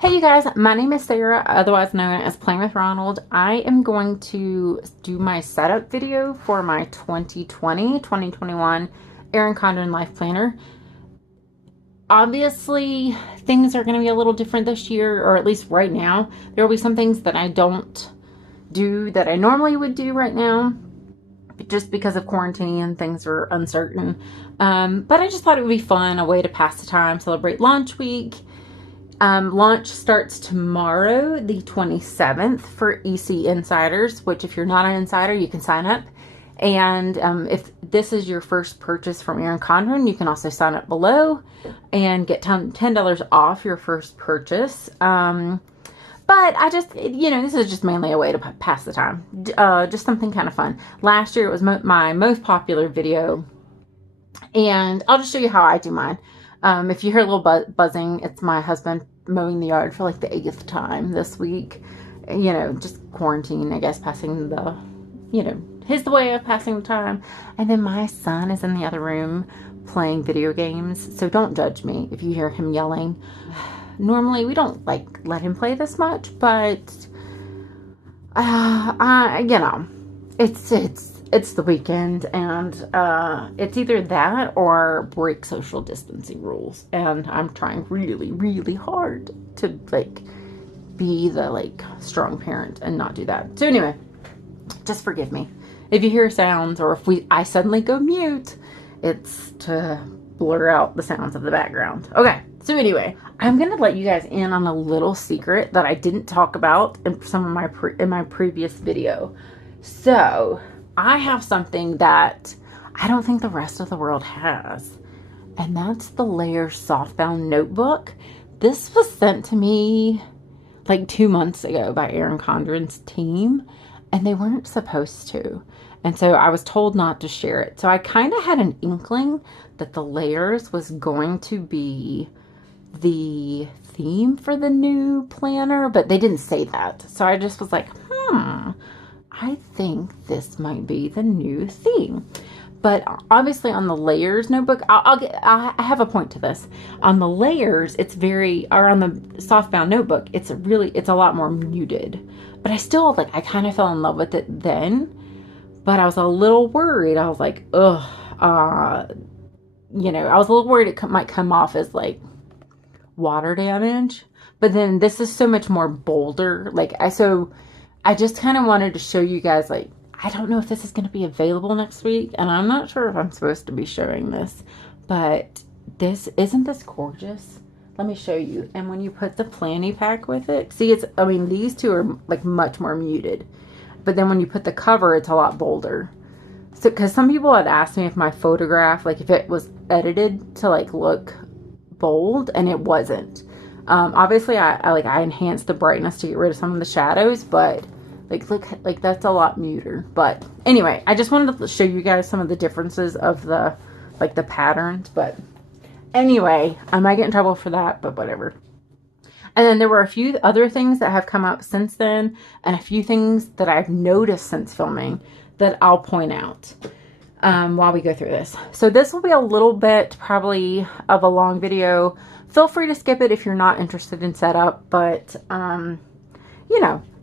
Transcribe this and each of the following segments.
Hey you guys, my name is Sarah, otherwise known as Playing with Ronald. I am going to do my setup video for my 2020-2021 Erin Condren Life Planner. Obviously, things are going to be a little different this year, or at least right now. There will be some things that I don't do that I normally would do right now, just because of quarantine and things are uncertain. But I just thought it would be fun, a way to pass the time, celebrate launch week. Launch starts tomorrow, the 27th, for EC Insiders, which if you're not an insider, you can sign up. And if this is your first purchase from Erin Condren, you can also sign up below and get $10 off your first purchase. But I just, this is just mainly a way to pass the time. Just something kind of fun. Last year, it was my most popular video. And I'll just show you how I do mine. If you hear a little buzzing, it's my husband mowing the yard for like the 8th time this week. Just quarantine, I guess, passing the, his way of passing the time. And then my son is in the other room playing video games. So don't judge me if you hear him yelling. Normally, we don't let him play this much, but, it's the weekend, and it's either that or break social distancing rules. And I'm trying really, really hard to be the strong parent and not do that. So anyway, just forgive me if you hear sounds, or if I suddenly go mute. It's to blur out the sounds of the background. Okay, so anyway, I'm gonna let you guys in on a little secret that I didn't talk about in some of my in my previous video. So I have something that I don't think the rest of the world has, and that's the Layers softbound notebook. This was sent to me like 2 months ago by Erin Condren's team, and they weren't supposed to. And so I was told not to share it. So I kind of had an inkling that the Layers was going to be the theme for the new planner, but they didn't say that. So I just was like, I think this might be the new theme. But obviously on the Layers notebook, I have a point to this. On the Layers, on the softbound notebook, it's a lot more muted. But I still, I kind of fell in love with it then. But I was a little worried. I was like, I was a little worried it might come off as water damage. But then this is so much more bolder. I just kind of wanted to show you guys, I don't know if this is going to be available next week, and I'm not sure if I'm supposed to be showing this, but isn't this gorgeous? Let me show you. And when you put the planny pack with it, see, these two are much more muted, but then when you put the cover, it's a lot bolder. So, because some people had asked me if my photograph, if it was edited to look bold, and it wasn't. Obviously I enhanced the brightness to get rid of some of the shadows, but look, that's a lot muter. But anyway, I just wanted to show you guys some of the differences of the the patterns. But anyway, I might get in trouble for that, but whatever. And then there were a few other things that have come up since then, and a few things that I've noticed since filming that I'll point out while we go through this. So this will be a little bit probably of a long video. Feel free to skip it if you're not interested in setup, but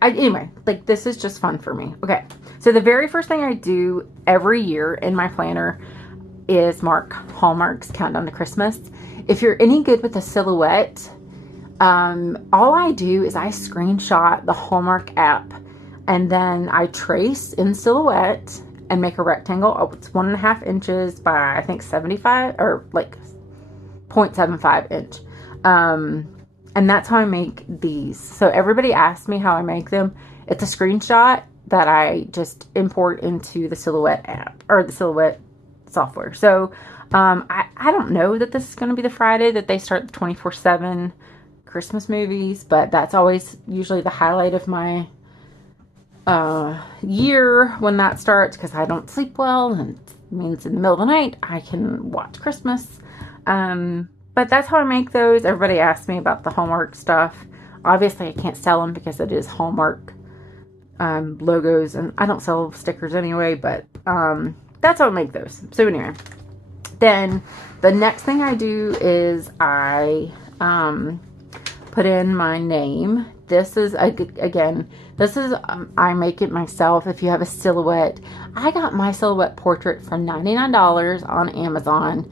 anyway, this is just fun for me. Okay, so the very first thing I do every year in my planner is mark Hallmark's Countdown to Christmas. If you're any good with a silhouette, all I do is I screenshot the Hallmark app, and then I trace in silhouette and make a rectangle. Oh, it's 1.5 inches by I think 75 or 0.75 inch. And that's how I make these. So everybody asks me how I make them. It's a screenshot that I just import into the Silhouette app, or the Silhouette software. So I don't know that this is going to be the Friday that they start the 24/7 Christmas movies, but that's always usually the highlight of my year when that starts, because I don't sleep well, and it means in the middle of the night I can watch Christmas. But that's how I make those. Everybody asks me about the Hallmark stuff. Obviously, I can't sell them because it is Hallmark logos, and I don't sell stickers anyway, but that's how I make those. So anyway, then the next thing I do is I put in my name. This is, again, this is, I make it myself. If you have a silhouette, I got my silhouette portrait for $99 on Amazon.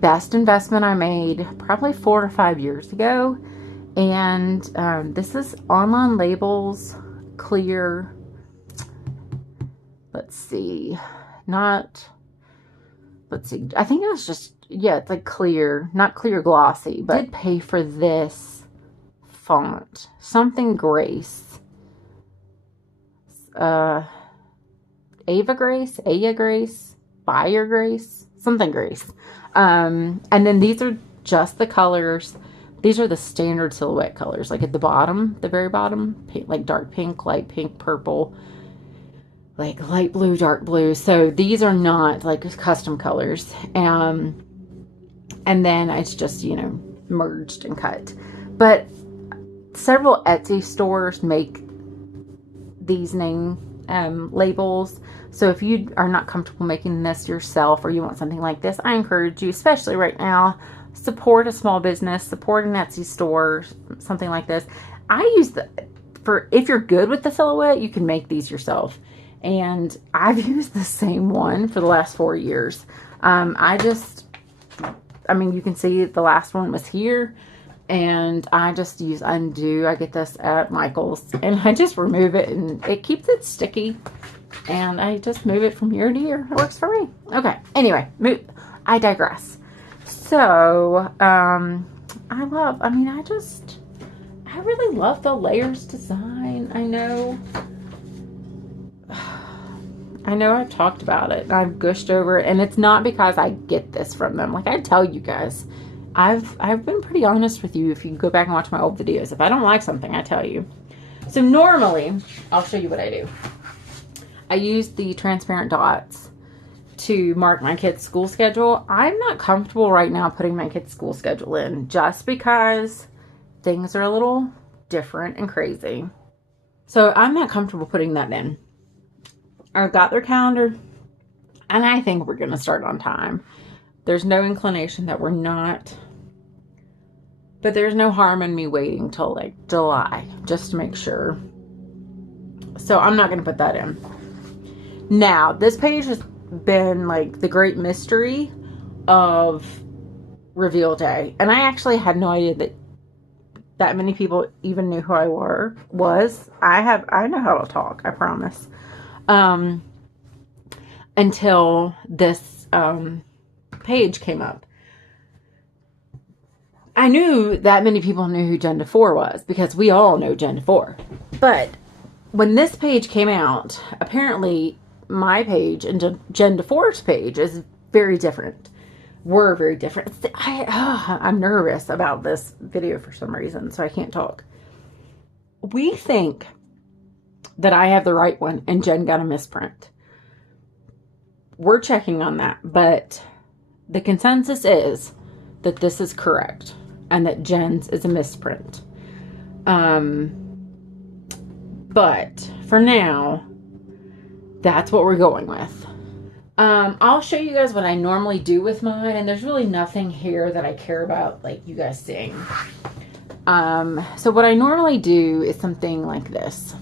Best investment I made probably 4 or 5 years ago. And this is Online Labels, clear. Let's see. Let's see. I think it was just, yeah, it's like clear, not clear glossy, but I did pay for this font. Something Grace. Ava Grace, Buyer Grace, something Grace. And then these are just the colors. These are the standard silhouette colors, like at the bottom, the very bottom, pink, like dark pink, light pink, purple, like light blue, dark blue. So these are not like custom colors. And then it's just, you know, merged and cut. But several Etsy stores make these name labels. So if you are not comfortable making this yourself, or you want something like this, I encourage you, especially right now, support a small business, support an Etsy store, something like this. I use if you're good with the silhouette, you can make these yourself. And I've used the same one for the last 4 years. I mean, you can see the last one was here, and I just use undo. I get this at Michael's, and I just remove it, and it keeps it sticky, and I just move it from year to year. It works for me. Okay, anyway, I digress. So, I really love the layers design. I know I've talked about it. I've gushed over it, and it's not because I get this from them. Like I tell you guys, I've been pretty honest with you. If you go back and watch my old videos, if I don't like something, I tell you. So normally, I'll show you what I do. I use the transparent dots to mark my kids' school schedule. I'm not comfortable right now putting my kids' school schedule in, just because things are a little different and crazy. So I'm not comfortable putting that in. I've got their calendar, and I think we're going to start on time. There's no inclination that we're not, but there's no harm in me waiting till like July just to make sure. So I'm not going to put that in. Now, this page has been like the great mystery of reveal day, and I actually had no idea that many people even knew who I was. I know how to talk, I promise. Until this page came up. I knew that many people knew who Jen DeFore was, because we all know Jen DeFore. But when this page came out, apparently my page and Jen DeFore's page is very different. We're very different. I'm nervous about this video for some reason, so I can't talk. We think that I have the right one and Jen got a misprint. We're checking on that, but the consensus is that this is correct and that Jen's is a misprint. But for now, that's what we're going with. I'll show you guys what I normally do with mine, and there's really nothing here that I care about like you guys seeing. So what I normally do is something like this.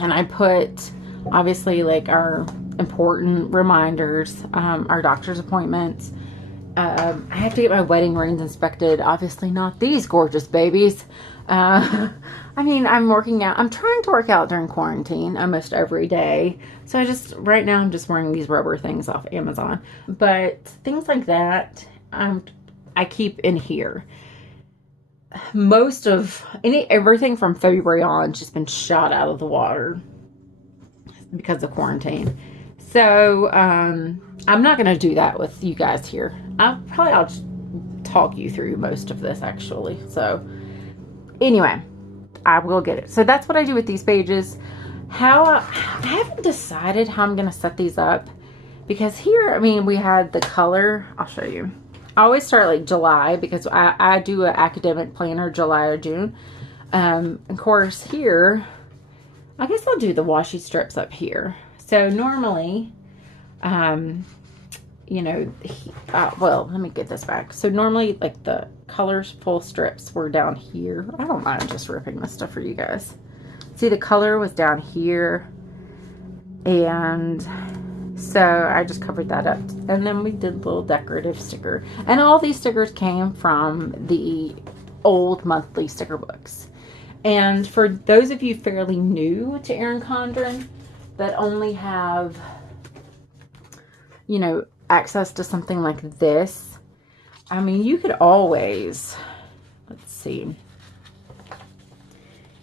And I put, obviously, like our important reminders, our doctor's appointments. I have to get my wedding rings inspected. Obviously not these gorgeous babies. I mean, I'm working out. I'm trying to work out during quarantine almost every day. So right now I'm just wearing these rubber things off Amazon. But things like that, I keep in here. Everything from February on has just been shot out of the water because of quarantine. So I'm not going to do that with you guys here. I'll just talk you through most of this actually. So anyway, I will get it. So that's what I do with these pages. I haven't decided how I'm going to set these up, because here, I mean, we had the color. I'll show you. I always start like July, because I do an academic planner July or June. Of course here, I guess I'll do the washi strips up here. So normally, you know, well, let me get this back. So normally, like, the colorful strips were down here. I don't mind just ripping this stuff for you guys. See, the color was down here, and so I just covered that up. And then we did a little decorative sticker. And all these stickers came from the old monthly sticker books. And for those of you fairly new to Erin Condren that only have, you know, access to something like this, I mean, you could always, let's see,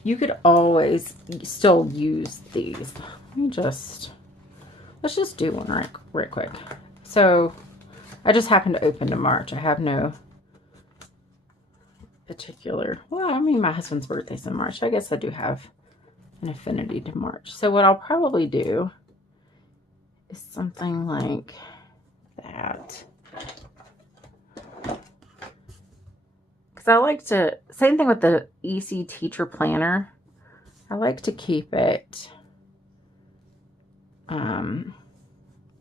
you could always still use these. Let me just, let's just do one right quick. So I just happened to open to March. I have no particular, well, I mean, my husband's birthday's in March. I guess I do have an affinity to March. So what I'll probably do is something like that. Because I like to, same thing with the EC Teacher Planner. I like to keep it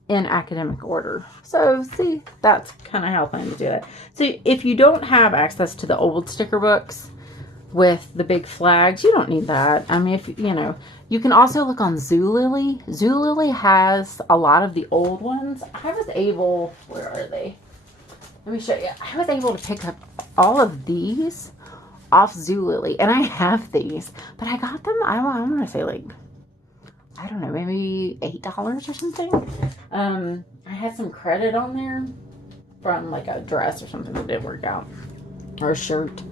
in academic order. So see, that's kind of how I plan to do that. So if you don't have access to the old sticker books with the big flags, you don't need that. I mean, if you know, you can also look on Zulily. Zulily has a lot of the old ones. I was able, where are they? Let me show you. I was able to pick up all of these off Zulily, and I have these, but I got them, I want to say, like, I don't know, maybe $8 or something. I had some credit on there from like a dress or something that didn't work out, or a shirt.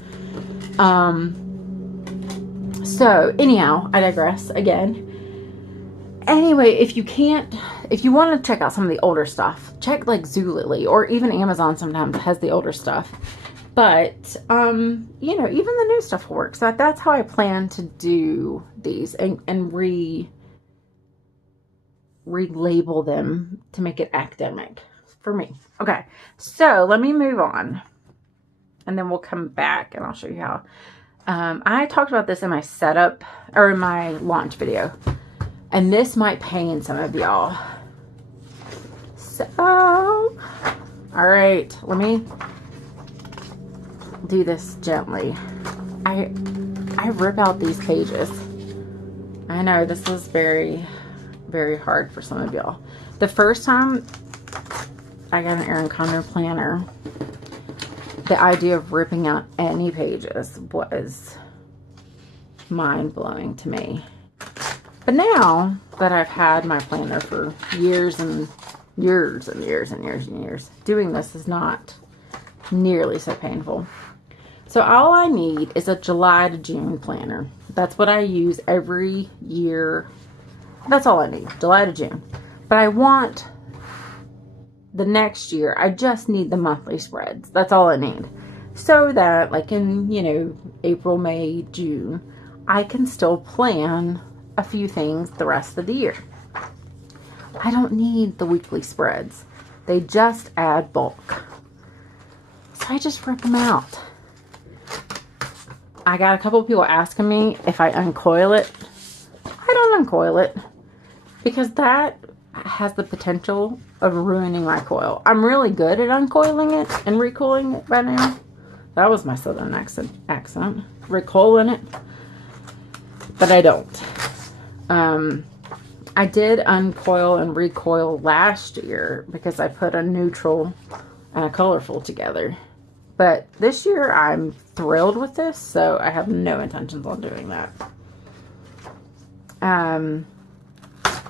So anyhow, I digress again. Anyway, if you want to check out some of the older stuff, check like Zulily, or even Amazon sometimes has the older stuff. But, you know, even the new stuff works. So that's how I plan to do these, and relabel them to make it academic for me. Okay, so let me move on, and then we'll come back and I'll show you how. I talked about this in my setup, or in my launch video, and this might pain some of y'all. So, all right, let me do this gently. I rip out these pages. I know this is very, very hard for some of y'all. The first time I got an Erin Condren planner, the idea of ripping out any pages was mind-blowing to me. But now that I've had my planner for years and years and years and years and years, doing this is not nearly so painful. So all I need is a July to June planner. That's what I use every year. That's all I need, July to June. But I want the next year, I just need the monthly spreads. That's all I need. So that, like, in, you know, April, May, June, I can still plan a few things the rest of the year. I don't need the weekly spreads. They just add bulk. So I just rip them out. I got a couple of people asking me if I uncoil it. I don't uncoil it, because that has the potential of ruining my coil. I'm really good at uncoiling it and recoiling it by now. That was my southern accent. Recoiling it. But I don't. I did uncoil and recoil last year because I put a neutral and a colorful together. But this year I'm thrilled with this, so I have no intentions on doing that.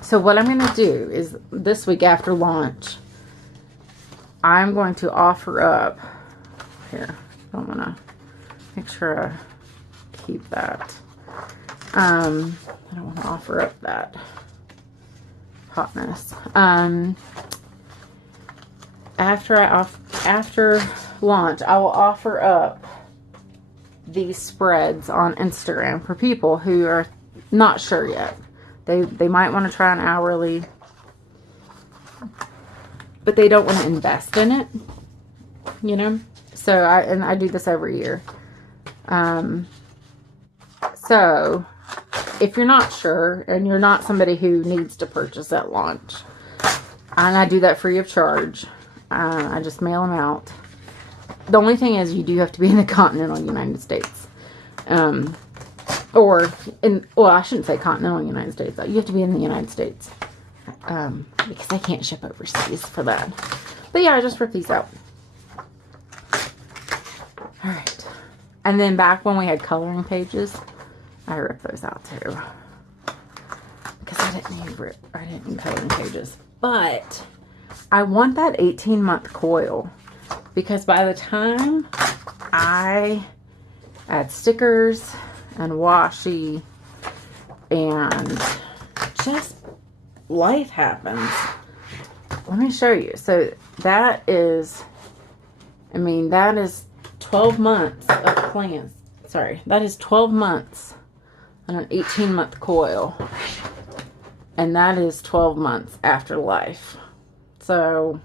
So what I'm going to do is, this week after launch, I'm going to offer up, here, I'm going to make sure I keep that. I don't want to offer up that hotness. After launch, I will offer up these spreads on Instagram for people who are not sure yet. They might want to try an hourly, but they don't want to invest in it, you know? So I do this every year. So if you're not sure and you're not somebody who needs to purchase at launch, and I do that free of charge, I just mail them out. The only thing is you do have to be in the continental United States. Well, I shouldn't say continental United States. You have to be in the United States. Because I can't ship overseas for that. But yeah, I just ripped these out. Alright. And then back when we had coloring pages, I ripped those out too. Because I didn't need coloring pages. But I want that 18-month coil. Because by the time I add stickers and washi and just life happens. Let me show you. So that is, that is 12 months of plans. Sorry, that is 12 months on an 18-month coil. And that is 12 months after life. So,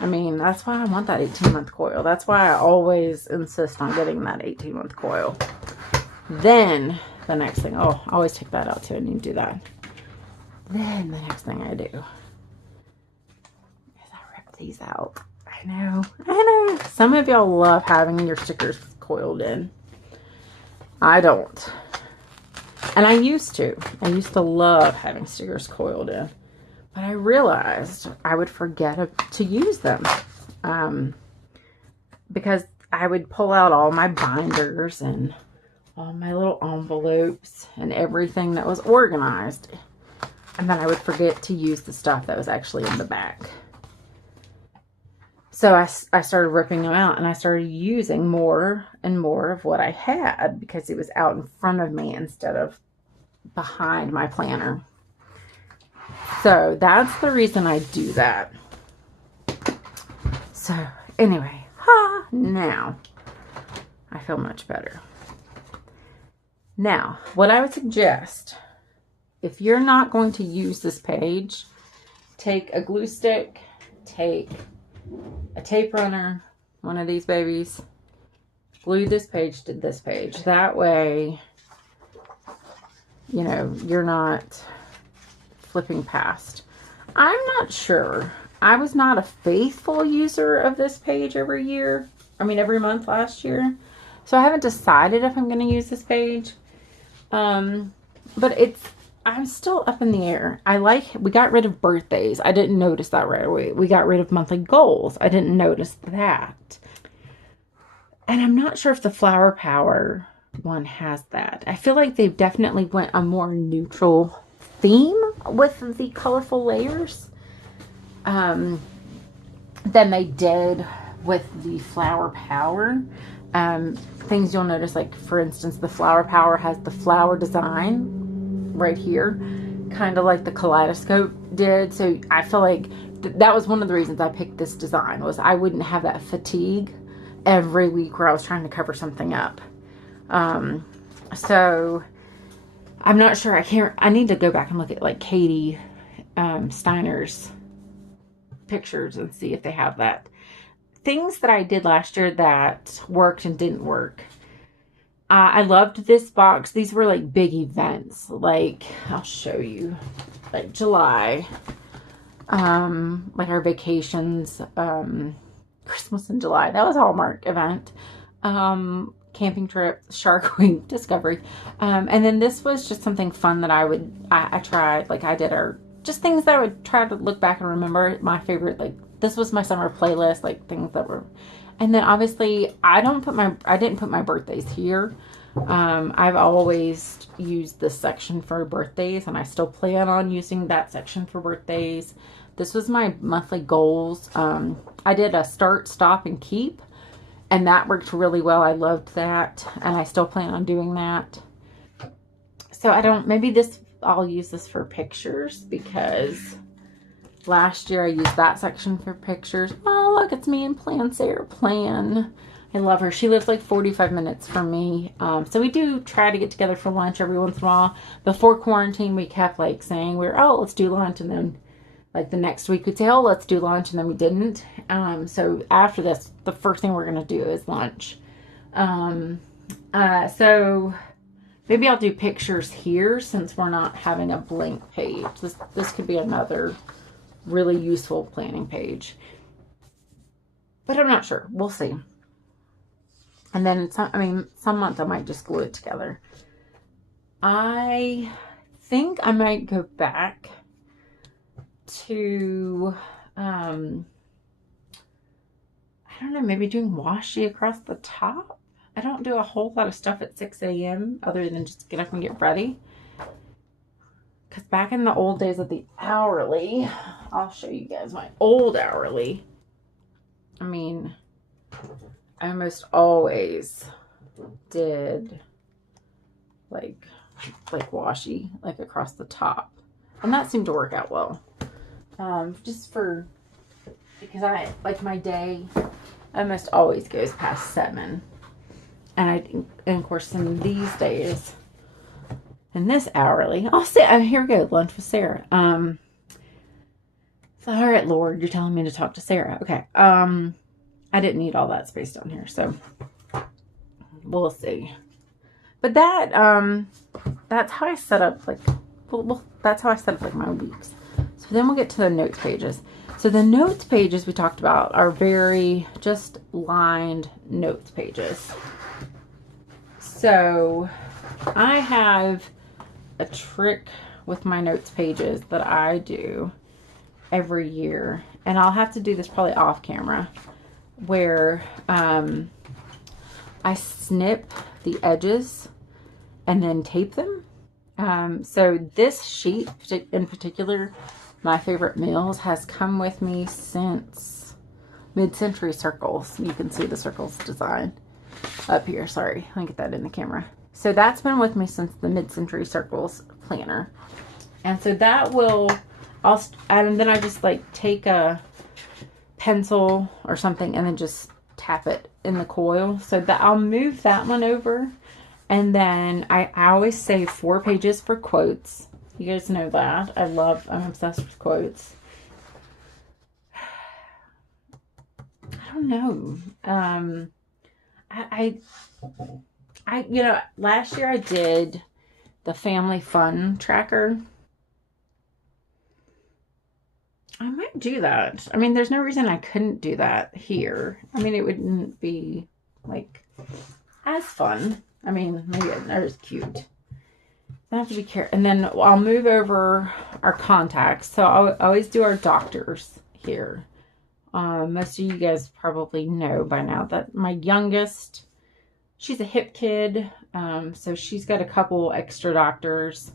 that's why I want that 18-month coil. That's why I always insist on getting that 18-month coil. Then, the next thing, I always take that out too. I need to do that. Then, the next thing I do is I rip these out. I know. Some of y'all love having your stickers coiled in. I don't. And I used to. I used to love having stickers coiled in. But I realized I would forget to use them. Because I would pull out all my binders and all my little envelopes and everything that was organized. And then I would forget to use the stuff that was actually in the back. So I started ripping them out, and I started using more and more of what I had because it was out in front of me instead of behind my planner. So that's the reason I do that. So anyway, now I feel much better. Now, what I would suggest, if you're not going to use this page, take a glue stick, take a tape runner, one of these babies, glue this page to this page. That way, you're not flipping past. I'm not sure. I was not a faithful user of this page every month last year. So I haven't decided if I'm going to use this page. But I'm still up in the air. We got rid of birthdays. I didn't notice that right away. We got rid of monthly goals. I didn't notice that. And I'm not sure if the Flower Power one has that. I feel like they've definitely went a more neutral theme with the colorful layers than they did with the Flower Power. Things you'll notice, like for instance, the Flower Power has the flower design right here, kind of like the Kaleidoscope did. So I feel like that was one of the reasons I picked this design, was I wouldn't have that fatigue every week where I was trying to cover something up. So I'm not sure. I need to go back and look at like Katie Steiner's pictures and see if they have that. Things that I did last year that worked and didn't work. I loved this box. These were like big events. Like, I'll show you. Like July. Like our vacations. Christmas in July. That was a Hallmark event. Camping trip. Shark Week. Discovery. And then this was just something fun that I tried. Like I did just things that I would try to look back and remember. My favorite, like, this was my summer playlist. Like things that were... And then obviously I didn't put my birthdays here. I've always used this section for birthdays, and I still plan on using that section for birthdays. This was my monthly goals. I did a start, stop, and keep, and that worked really well. I loved that, and I still plan on doing that. So I'll use this for pictures, because last year I used that section for pictures. Oh, look, it's me and Sarah Plan. I love her. She lives like 45 minutes from me. So we do try to get together for lunch every once in a while. Before quarantine, we kept like saying let's do lunch. And then like the next week we'd say, let's do lunch. And then we didn't. So after this, the first thing we're going to do is lunch. So maybe I'll do pictures here since we're not having a blank page. This could be another really useful planning page. But I'm not sure. We'll see. And then some months I might just glue it together. I think I might go back to, I don't know, maybe doing washi across the top. I don't do a whole lot of stuff at 6 a.m. other than just get up and get ready. Because back in the old days of the hourly, I'll show you guys my old hourly. I mean, I almost always did like washi, like across the top. And that seemed to work out well. Because my day almost always goes past 7. And of course, in these days, in this hourly, I'll say, here we go, lunch with Sarah. So, all right, Lord, you're telling me to talk to Sarah. Okay. I didn't need all that space down here, so we'll see. But that's how I set up, that's how I set up, my weeks. So then we'll get to the notes pages. So the notes pages we talked about are very just lined notes pages. So I have a trick with my notes pages that I do every year. And I'll have to do this probably off camera, where I snip the edges and then tape them. So this sheet in particular, My Favorite Meals, has come with me since Mid-Century Circles. You can see the circles design up here. Sorry, let me get that in the camera. So that's been with me since the Mid-Century Circles planner. And so that will, and then I just take a pencil or something and then just tap it in the coil. So that I'll move that one over. And then I always save 4 pages for quotes. You guys know that. I'm obsessed with quotes. I don't know. Last year I did the family fun tracker. I might do that. I mean, there's no reason I couldn't do that here. I mean, it wouldn't be as fun. I mean, maybe not as cute. I have to be careful. And then I'll move over our contacts. So I'll always do our doctors here. Most of you guys probably know by now that my youngest, she's a hip kid. So she's got a couple extra doctors,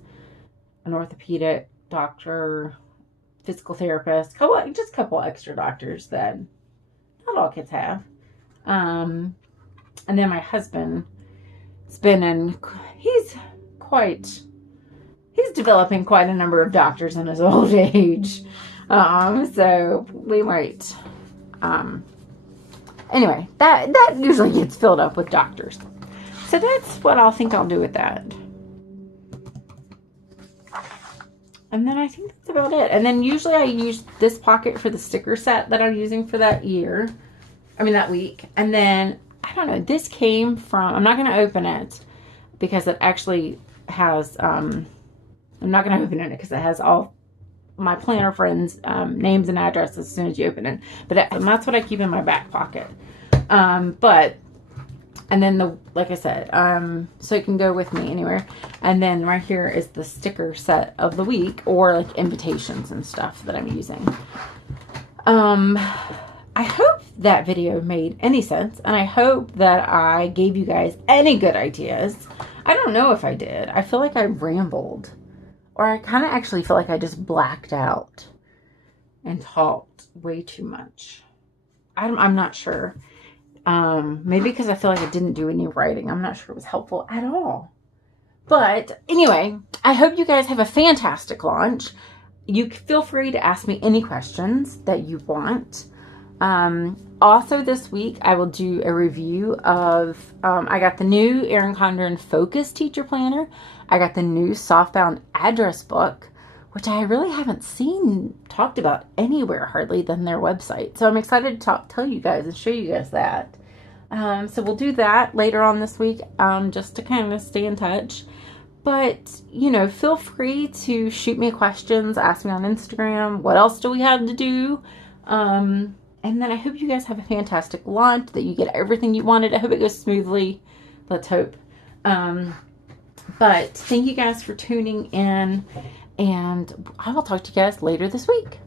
an orthopedic doctor, physical therapist, just a couple extra doctors that not all kids have. And then my husband, he's developing quite a number of doctors in his old age. So we might, anyway, that usually gets filled up with doctors. So that's what I'll do with that. And then I think that's about it. And then usually I use this pocket for the sticker set that I'm using for that week. And then, I don't know, this came from, I'm not going to open it because it actually has, I'm not going to open it because it has all my planner friends' names and addresses as soon as you open it. But that's what I keep in my back pocket. And then like I said, so it can go with me anywhere. And then right here is the sticker set of the week, or invitations and stuff that I'm using. I hope that video made any sense, and I hope that I gave you guys any good ideas. I don't know if I did. I feel like I rambled, or I kind of actually feel like I just blacked out and talked way too much. I'm not sure. Maybe because I feel like I didn't do any writing. I'm not sure it was helpful at all. But anyway, I hope you guys have a fantastic launch. You feel free to ask me any questions that you want. Also this week, I will do a review of, I got the new Erin Condren Focus Teacher Planner. I got the new Softbound Address Book, which I really haven't seen talked about anywhere hardly than their website. So I'm excited to tell you guys and show you guys that. So we'll do that later on this week, just to kind of stay in touch. But, feel free to shoot me questions, ask me on Instagram. What else do we have to do? And then I hope you guys have a fantastic launch, that you get everything you wanted. I hope it goes smoothly. Let's hope. But thank you guys for tuning in, and I will talk to you guys later this week.